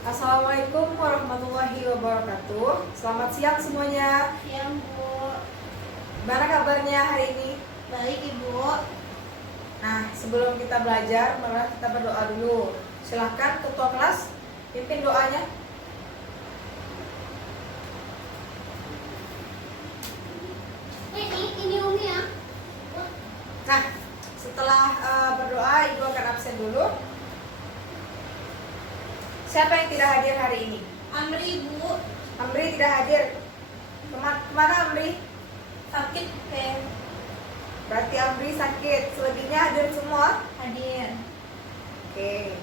Assalamualaikum warahmatullahi wabarakatuh. Selamat siang semuanya. Siang, Bu. Gimana kabarnya hari ini? Baik, Ibu. Nah, sebelum kita belajar, mari kita berdoa dulu. Silahkan ketua kelas pimpin doanya. Ini Umi ya. Nah, setelah berdoa, Ibu akan absen dulu. Siapa yang tidak hadir hari ini? Amri, Bu. Amri tidak hadir. Kemana Amri? Sakit, Berarti Amri sakit. Selebihnya hadir semua? hadir. Oke.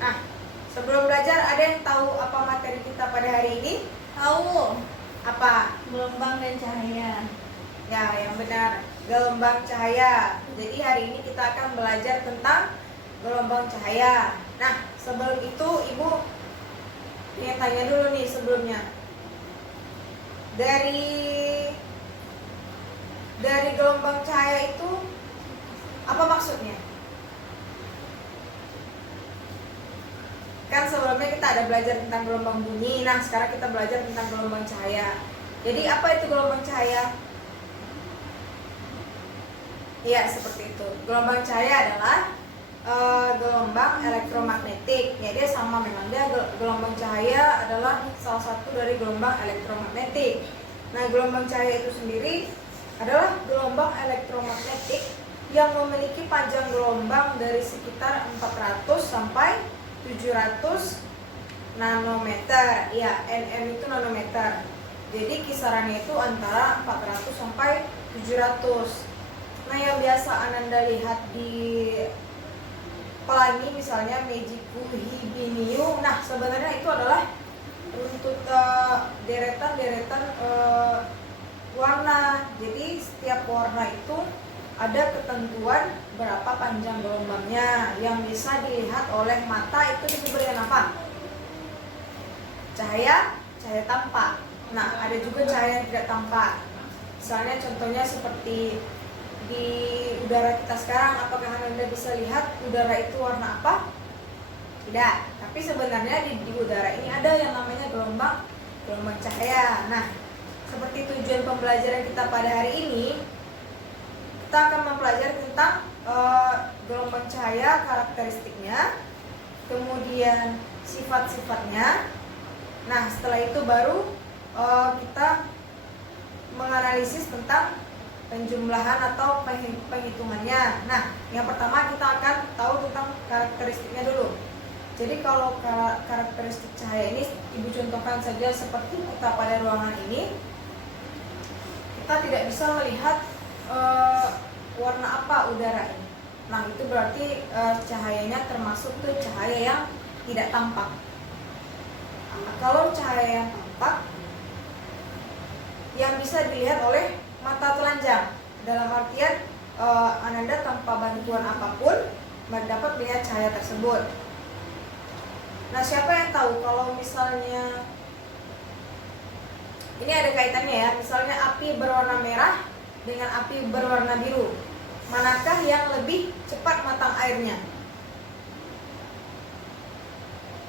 Nah, sebelum belajar, ada yang tahu apa materi kita pada hari ini? Tahu Apa? gelombang dan cahaya. Ya, yang benar, gelombang cahaya. Jadi hari ini kita akan belajar tentang gelombang cahaya. Nah, sebelum itu Ibu ingin tanya dulu nih sebelumnya. Dari gelombang cahaya itu apa maksudnya? Kan sebelumnya kita ada belajar tentang gelombang bunyi. Nah, sekarang kita belajar tentang gelombang cahaya. Jadi apa itu gelombang cahaya? Iya, seperti itu. Gelombang cahaya adalah gelombang elektromagnetik. Ya, dia sama memang, dia gelombang cahaya adalah salah satu dari gelombang elektromagnetik. Nah, gelombang cahaya itu sendiri adalah gelombang elektromagnetik yang memiliki panjang gelombang dari sekitar 400 sampai 700 nanometer. Ya, nm itu nanometer. Jadi kisarannya itu antara 400 sampai 700. Nah, yang biasa Ananda lihat di pelangi misalnya Meiji-ku, Hibiniu. Nah, sebenarnya itu adalah untuk deretan-deretan warna. Jadi setiap warna itu ada ketentuan berapa panjang gelombangnya yang bisa dilihat oleh mata. Itu disebut dengan apa? Cahaya tampak. Nah, ada juga cahaya yang tidak tampak. Misalnya contohnya seperti di udara kita sekarang, apakah Anda bisa lihat udara itu warna apa? Tidak. Tapi sebenarnya di udara ini ada yang namanya gelombang cahaya. Nah, seperti tujuan pembelajaran kita pada hari ini, kita akan mempelajari tentang gelombang cahaya, karakteristiknya, kemudian sifat-sifatnya. Nah, setelah itu baru kita menganalisis tentang penjumlahan atau penghitungannya. Nah, yang pertama kita akan tahu tentang karakteristiknya dulu. Jadi kalau karakteristik cahaya ini Ibu contohkan saja seperti kita pada ruangan ini. Kita tidak bisa melihat warna apa udara ini. Nah, itu berarti cahayanya termasuk tuh cahaya yang tidak tampak. Nah, kalau cahaya yang tampak yang bisa dilihat oleh mata telanjang, dalam artian Ananda tanpa bantuan apapun dapat melihat cahaya tersebut. Nah, siapa yang tahu kalau misalnya ini ada kaitannya ya, misalnya api berwarna merah dengan api berwarna biru, manakah yang lebih cepat matang airnya?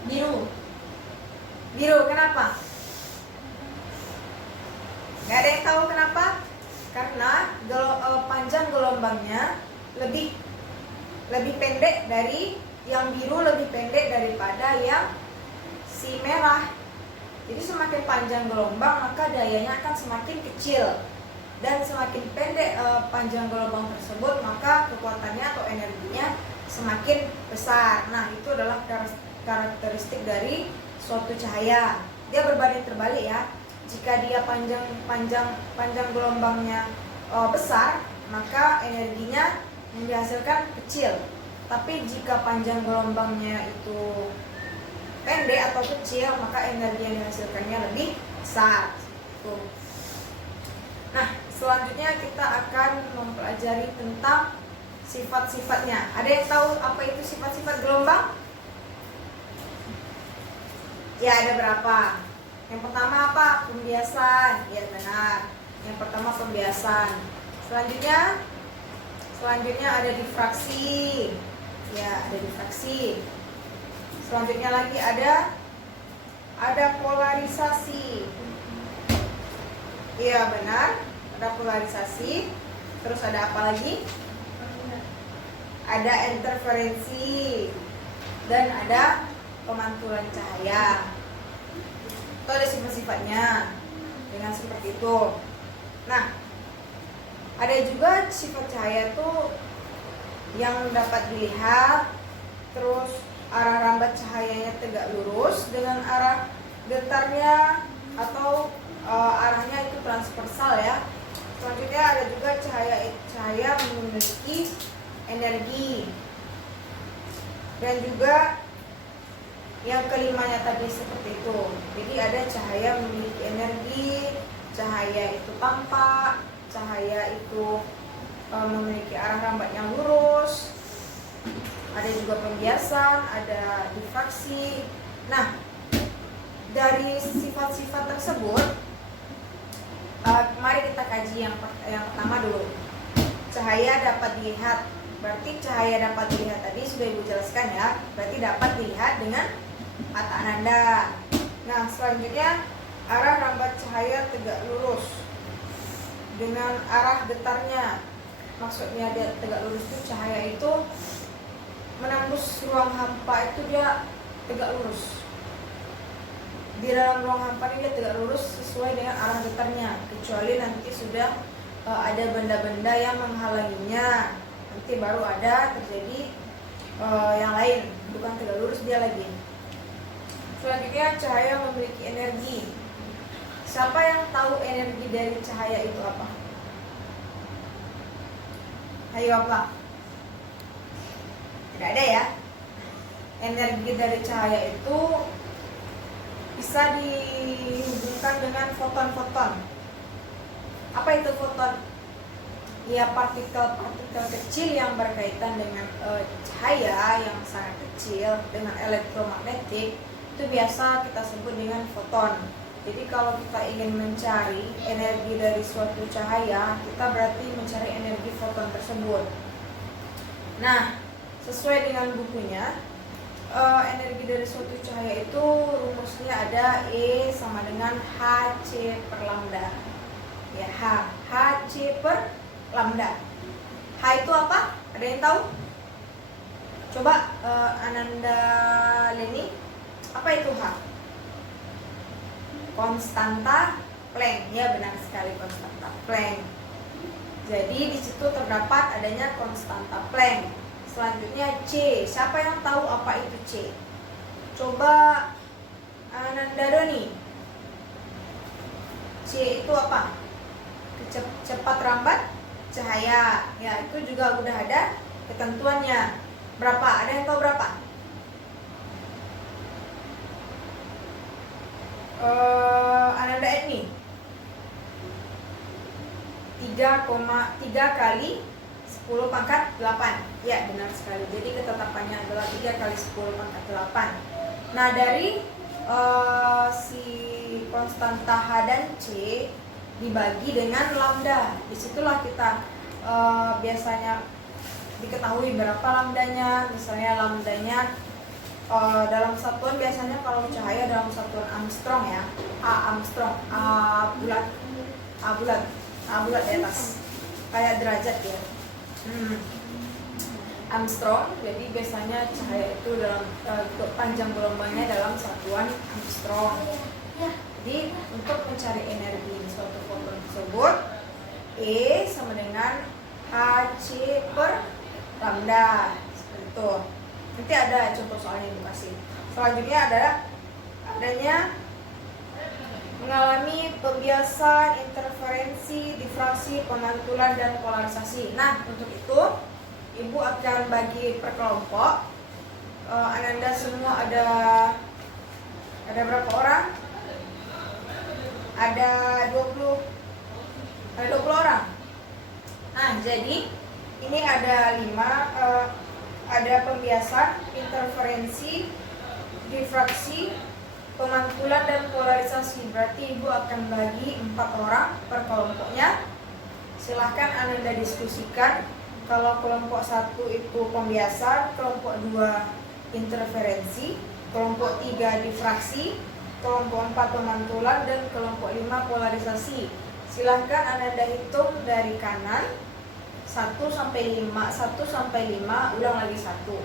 Biru, kenapa? Gak ada yang tahu kenapa? Karena panjang gelombangnya lebih pendek dari yang biru, lebih pendek daripada yang si merah. Jadi semakin panjang gelombang maka dayanya akan semakin kecil, dan semakin pendek panjang gelombang tersebut maka kekuatannya atau energinya semakin besar. Nah, itu adalah karakteristik dari suatu cahaya. Dia berbanding terbalik ya. Jika dia panjang gelombangnya besar, maka energinya yang dihasilkan kecil. Tapi jika panjang gelombangnya itu pendek atau kecil, maka energi yang dihasilkannya lebih besar. Nah, selanjutnya kita akan mempelajari tentang sifat-sifatnya. Ada yang tahu apa itu sifat-sifat gelombang? Ya, ada berapa? Yang pertama apa? Pembiasan. Ya, benar. Yang pertama pembiasan. Selanjutnya ada difraksi. Ya, ada difraksi. Selanjutnya lagi ada polarisasi. Iya benar, ada polarisasi. Terus ada apa lagi? Ada interferensi dan ada pemantulan cahaya. Itu ada sifat-sifatnya dengan seperti itu. Nah, ada juga sifat cahaya itu yang dapat dilihat, terus arah rambat cahayanya tegak lurus dengan arah getarnya atau arahnya itu transversal ya. Selanjutnya ada juga cahaya memiliki energi, dan juga yang kelimanya tadi seperti itu. Jadi ada cahaya memiliki energi, cahaya itu tampak, cahaya itu memiliki arah rambat yang lurus, ada juga pembiasan, ada difraksi. Nah, dari sifat-sifat tersebut, mari kita kaji yang pertama dulu. Cahaya dapat dilihat. Berarti cahaya dapat dilihat tadi sudah Ibu jelaskan ya. Berarti dapat dilihat dengan mata Ananda. Nah, selanjutnya arah rambat cahaya tegak lurus dengan arah getarnya. Maksudnya dia tegak lurus itu cahaya itu menembus ruang hampa itu dia tegak lurus. Di dalam ruang hampa ini dia tegak lurus sesuai dengan arah getarnya, kecuali nanti sudah ada benda-benda yang menghalanginya, nanti baru ada terjadi yang lain, bukan tegak lurus dia lagi. Selanjutnya cahaya memiliki energi. Siapa yang tahu energi dari cahaya itu apa? Ayo apa? Tidak ada ya. Energi dari cahaya itu bisa dihubungkan dengan foton-foton. Apa itu foton? Ya, partikel-partikel kecil yang berkaitan dengan cahaya yang sangat kecil dengan elektromagnetik, itu biasa kita sebut dengan foton. Jadi kalau kita ingin mencari energi dari suatu cahaya, kita berarti mencari energi foton tersebut. Nah, sesuai dengan bukunya, energi dari suatu cahaya itu rumusnya ada E sama dengan Hc per lambda. Ya, Hc per lambda. H itu apa? Ada yang tahu? Coba Ananda Leni, apa itu H? Konstanta Planck. Ya, benar sekali, konstanta Planck. Jadi di situ terdapat adanya konstanta Planck. Selanjutnya C. Siapa yang tahu apa itu C? Coba Ananda Doni. C itu apa? Cepat rambat cahaya. Ya, itu juga udah ada ketentuannya. Berapa? Ada yang tahu berapa? Ananda Edmi. 3 kali 10 pangkat 8. Ya, benar sekali. Jadi ketetapannya adalah 3 kali 10 pangkat 8. Nah, dari si konstanta H dan C dibagi dengan lambda. Disitulah kita biasanya diketahui berapa lambdanya. Misalnya lambdanya dalam satuan, biasanya kalau cahaya dalam satuan Armstrong ya, Armstrong, bulat di atas kayak derajat ya. Armstrong. Jadi biasanya cahaya itu dalam panjang gelombangnya dalam satuan Armstrong. Jadi untuk mencari energi suatu foton tersebut, E sama dengan Hc per lambda. Seperti itu. Nanti ada contoh soalnya yang dikasih. Selanjutnya adanya mengalami pembiasan, interferensi, difraksi, pemantulan, dan polarisasi. Nah, untuk itu Ibu akan bagi per kelompok. Ananda semua ada berapa orang? Ada 20 orang. Nah, jadi ini ada 5. Ada pembiasan, interferensi, difraksi, pemantulan, dan polarisasi. Berarti Ibu akan bagi 4 orang per kelompoknya. Silahkan Ananda diskusikan. Kalau kelompok 1 itu pembiasan, kelompok 2 interferensi, 3 difraksi, kelompok 4 pemantulan, dan kelompok 5 polarisasi. Silahkan Ananda hitung dari kanan 1 sampai 5, 1 sampai 5, ulang lagi 1.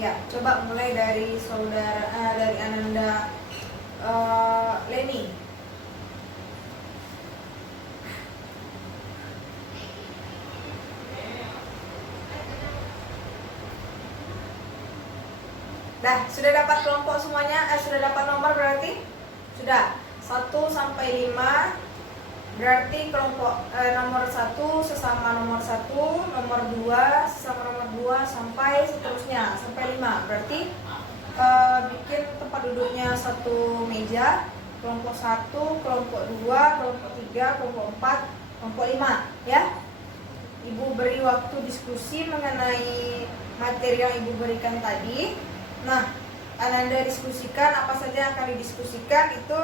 Ya, coba mulai dari dari Ananda Leni. Nah, sudah dapat kelompok semuanya? Sudah dapat nomor berarti? Sudah. 1 sampai 5 berarti kelompok nomor 1 sesama nomor 1, nomor 2 sesama nomor 2 sampai seterusnya, sampai 5. Berarti bikin tempat duduknya satu meja, kelompok 1, kelompok 2, kelompok 3, kelompok 4, kelompok 5, ya. Ibu beri waktu diskusi mengenai materi yang Ibu berikan tadi. Nah, Ananda diskusikan apa saja yang akan didiskusikan itu,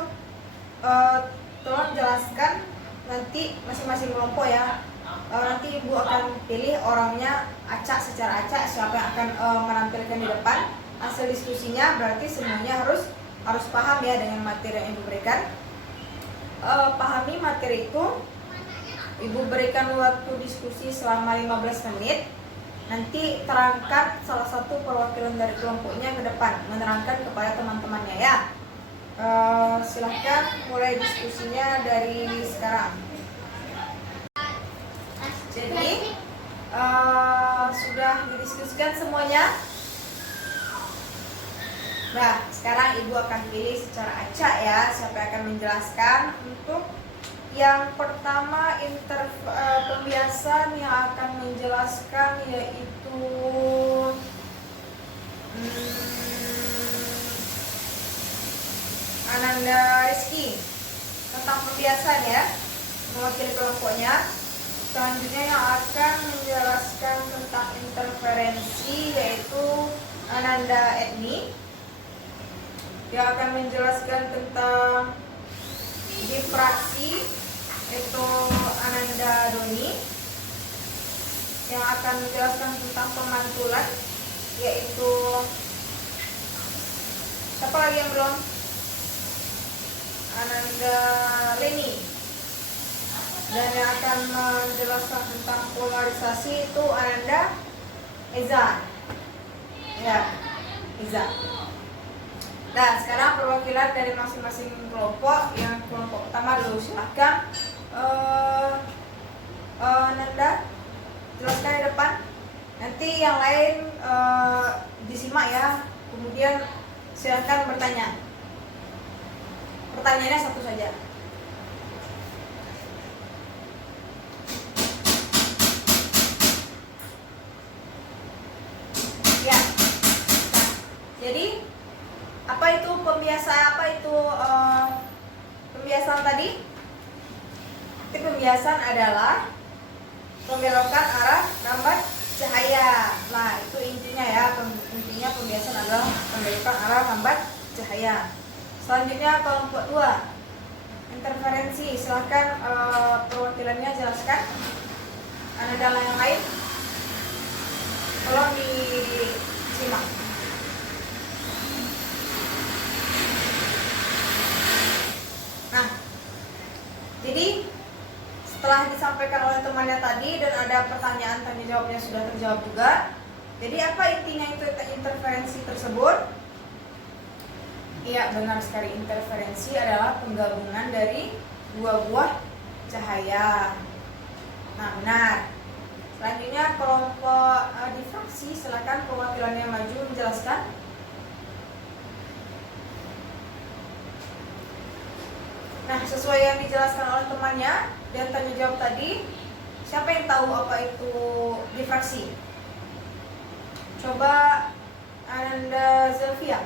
tolong jelaskan nanti masing-masing kelompok ya. Nanti Ibu akan pilih orangnya acak secara acak siapa yang akan menampilkan di depan. Hasil diskusinya berarti semuanya harus paham ya dengan materi yang Ibu berikan. Pahami materi itu. Ibu berikan waktu diskusi selama 15 menit. Nanti terangkan salah satu perwakilan dari kelompoknya ke depan, menerangkan kepada teman-temannya ya. Silahkan mulai diskusinya dari sekarang. Jadi sudah didiskusikan semuanya. Nah, sekarang Ibu akan pilih secara acak ya siapa yang akan menjelaskan. Untuk yang pertama pembiasan yang akan menjelaskan yaitu Ananda Rizky tentang pembiasan ya, mewakili kelompoknya. Selanjutnya yang akan menjelaskan tentang interferensi yaitu Ananda Edni, yang akan menjelaskan tentang difraksi yaitu Ananda Doni, yang akan menjelaskan tentang pemantulan yaitu siapa lagi yang belum? Ananda Leni. Dan yang akan menjelaskan tentang polarisasi itu Ananda Eza. Ya, Eza. Nah, sekarang perwakilan dari masing-masing kelompok. Yang kelompok pertama dulu, silahkan Nanda jelaskan di depan. Nanti yang lain disimak ya. Kemudian silahkan bertanya. Pertanyaannya satu saja. Ya. Nah, jadi apa itu pembiasaan tadi? Itu pembiasaan adalah membelokan arah rambat cahaya. Nah, itu intinya ya. Intinya pembiasaan adalah membelokan arah rambat cahaya. Selanjutnya kelompok 2, interferensi. Silahkan perwakilannya jelaskan. Ada yang lain? Tolong disimak. Nah, jadi setelah disampaikan oleh temannya tadi dan ada pertanyaan tanya jawabnya sudah terjawab juga. Jadi apa intinya interferensi tersebut? Iya, benar sekali. Interferensi adalah penggabungan dari dua buah cahaya. Nah, benar. Selanjutnya kelompok difraksi. Silakan perwakilannya maju menjelaskan. Nah, sesuai yang dijelaskan oleh temannya dan tanya jawab tadi, siapa yang tahu apa itu difraksi? Coba Ananda Zelvia.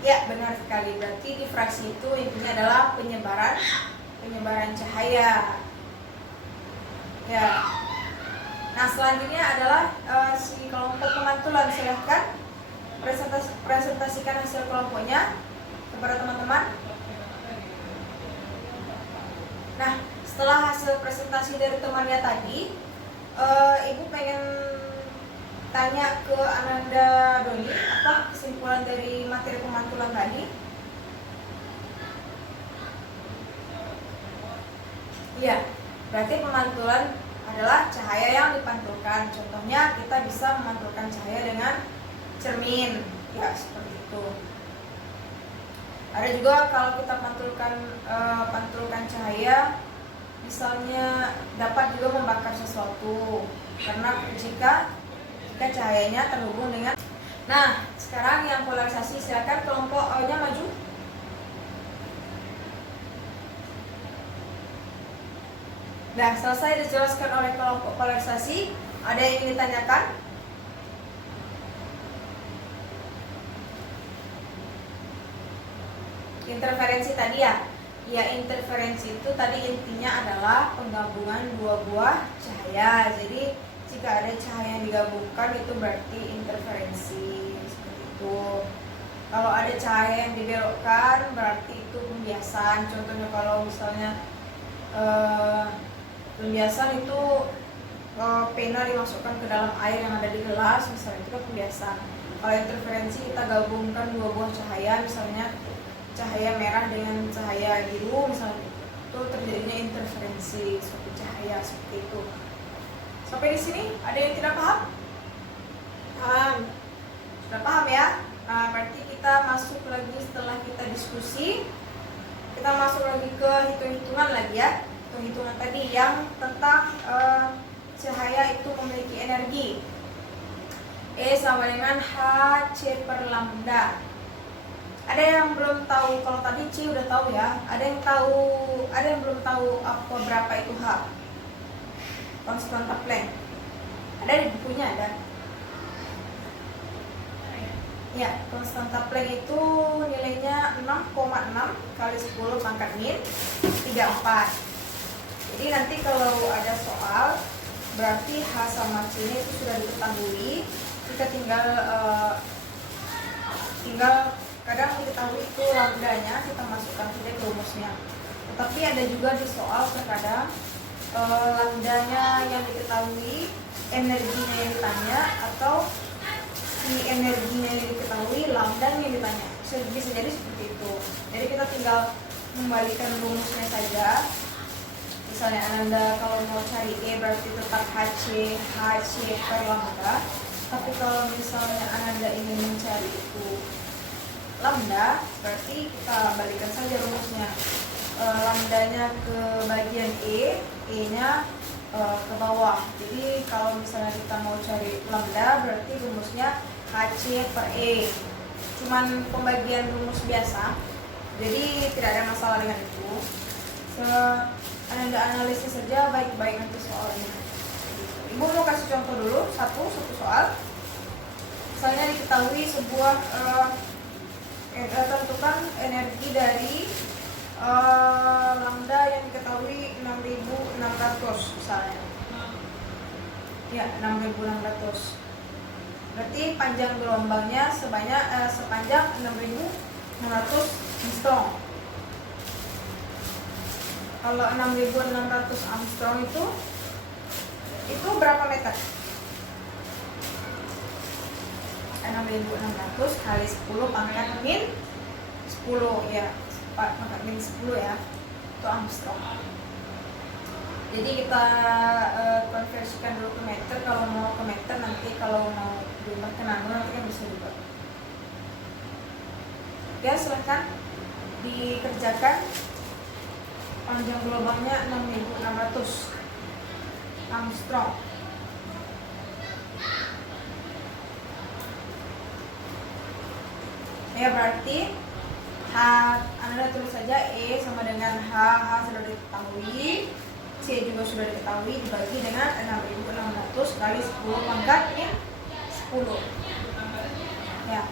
Ya, benar sekali. Berarti difraksi itu intinya adalah penyebaran cahaya. Ya. Nah, selanjutnya adalah si kelompok pemantulan. Silahkan presentasikan hasil kelompoknya kepada teman-teman. Nah, setelah hasil presentasi dari temannya tadi, Ibu pengen tanya ke Ananda Doni, apa kesimpulan dari materi pemantulan tadi? Iya, berarti pemantulan adalah cahaya yang dipantulkan. Contohnya kita bisa memantulkan cahaya dengan cermin, ya seperti itu. Ada juga kalau kita pantulkan cahaya, misalnya dapat juga membakar sesuatu, karena jika cahayanya terhubung dengan. Nah, sekarang yang polarisasi, silakan kelompok A-nya maju. Nah, selesai dijelaskan oleh kelompok polarisasi. Ada yang ingin ditanyakan? Interferensi tadi ya. Ya, interferensi itu tadi intinya adalah penggabungan dua buah cahaya. Jadi jika ada cahaya yang digabungkan itu berarti interferensi, seperti itu. Kalau ada cahaya yang dibelokkan berarti itu pembiasan. Contohnya kalau misalnya pembiasan itu pena dimasukkan ke dalam air yang ada di gelas, misalnya itu kan pembiasan. Kalau interferensi kita gabungkan dua buah cahaya, misalnya cahaya merah dengan cahaya biru, misalnya itu terjadinya interferensi suatu cahaya, seperti itu. Sampai di sini ada yang tidak paham? Paham? Sudah paham ya? Nah, berarti kita masuk lagi setelah kita diskusi, kita masuk lagi ke hitung-hitungan lagi ya. Hitung-hitungan tadi yang tentang cahaya itu memiliki energi. E sama dengan Hc per lambda. Ada yang belum tahu? Kalau tadi C udah tahu ya. Ada yang tahu? Ada yang belum tahu apa berapa itu H? Konstanta Planck. Ada di bukunya ada. Ya, konstanta Planck itu nilainya 6,6 kali 10 pangkat min 34. Jadi nanti kalau ada soal berarti H sama C ini itu sudah diketahui. Kita tinggal kadang diketahui itu lambdanya, kita masukkan saja ke rumusnya. Tetapi ada juga di soal terkadang lambdanya yang diketahui, energinya yang ditanya, atau si energinya yang diketahui, lambdanya yang ditanya. Bisa jadi seperti itu. Jadi kita tinggal membalikan rumusnya saja. Misalnya Ananda kalau mau cari E berarti tetap Hc per lambda. Tapi kalau misalnya Ananda ingin mencari itu lambda, berarti kita balikan saja rumusnya. Lambdanya ke bagian E-nya ke bawah. Jadi kalau misalnya kita mau cari lambda, berarti rumusnya Hc per E. Cuman pembagian rumus biasa, jadi tidak ada masalah dengan itu. Anda analisis saja baik-baik nanti soalnya. Ibu mau kasih contoh dulu, satu soal. Misalnya diketahui sebuah tentukan energi dari lambda yang diketahui 6.600 misalnya. Ya, 6.600. Berarti panjang gelombangnya sepanjang 6.600 Armstrong. Kalau 6.600 Armstrong itu berapa meter? 6.600 kali 10 pangkat min 10 ya, pangkat min 10 ya, itu Armstrong. Jadi kita konversikan dulu ke meter. Kalau mau ke meter nanti, kalau mau diubah ke nano nanti kan bisa juga. Ya, silahkan dikerjakan. Panjang gelombangnya 6.600 Armstrong. Ya, berarti H, Anda tulis saja E sama dengan H sudah diketahui, C juga sudah diketahui, dibagi dengan 6.600 kali 10 pangkat min 10. Ya.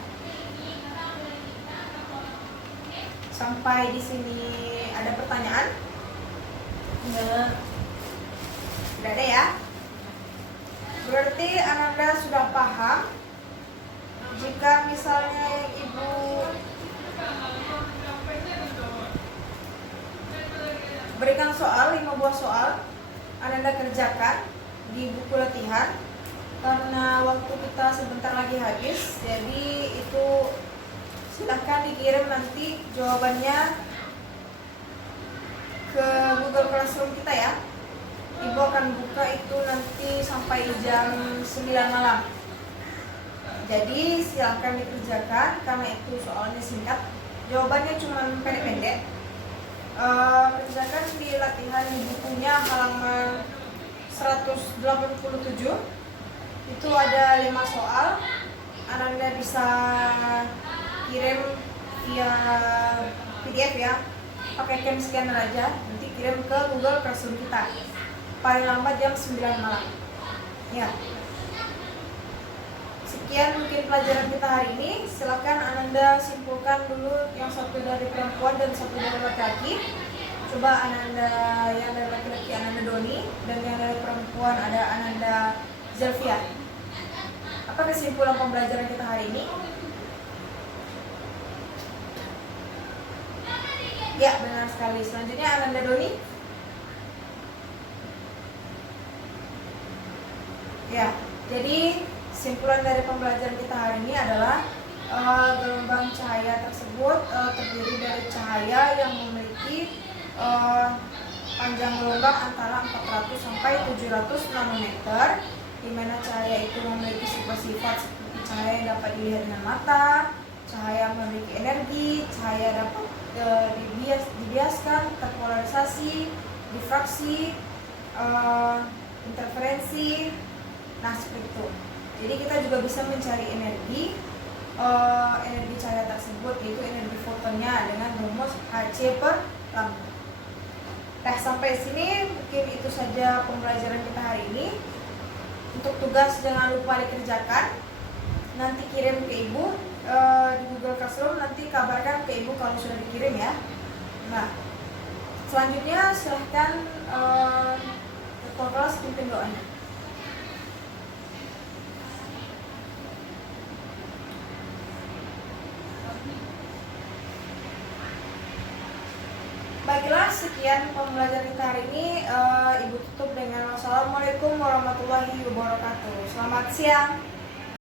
Sampai di sini ada pertanyaan? Tidak ada ya? Berarti Ananda sudah paham. Jika misalnya ibu berikan soal, 5 buah soal, Ananda kerjakan di buku latihan. karena waktu kita sebentar lagi habis, jadi itu silahkan dikirim nanti jawabannya ke Google Classroom kita ya. Ibu akan buka itu nanti sampai jam 9 malam. Jadi silahkan dikerjakan karena itu soalnya singkat. Jawabannya cuma pendek-pendek. Kerjakan di latihan di bukunya halaman 187. Itu ada 5 soal. Anda bisa kirim via PDF ya, pakai scanner aja, nanti kirim ke Google Classroom kita paling lambat jam 9 malam ya. Sekian mungkin pelajaran kita hari ini. Silakan Ananda simpulkan dulu, yang satu dari perempuan dan satu dari laki-laki. Coba Ananda, yang dari laki-laki Ananda Doni, dan yang dari perempuan ada Ananda Zelvia. Apa kesimpulan pembelajaran kita hari ini? Ya, benar sekali. Selanjutnya Ananda Doni. Ya, jadi kesimpulan dari pembelajaran kita hari ini adalah gelombang cahaya tersebut terdiri dari cahaya yang memiliki panjang gelombang antara 400 sampai 700 nanometer, di mana cahaya itu memiliki sifat-sifat seperti cahaya yang dapat dilihat dengan mata, cahaya memiliki energi, cahaya dapat dibiaskan, terpolarisasi, difraksi, interferensi. Nah, seperti itu. Jadi kita juga bisa mencari energi cahaya tersebut, yaitu energi fotonnya dengan rumus Hc per lambda. Nah, sampai sini mungkin itu saja pembelajaran kita hari ini. Untuk tugas jangan lupa dikerjakan. Nanti kirim ke ibu di Google Classroom, nanti kabarkan ke ibu kalau sudah dikirim ya. Nah, selanjutnya silahkan ketua kelas pimpin doanya. Baiklah, sekian pembelajaran kita hari ini. Ibu tutup dengan wassalamualaikum warahmatullahi wabarakatuh. Selamat siang.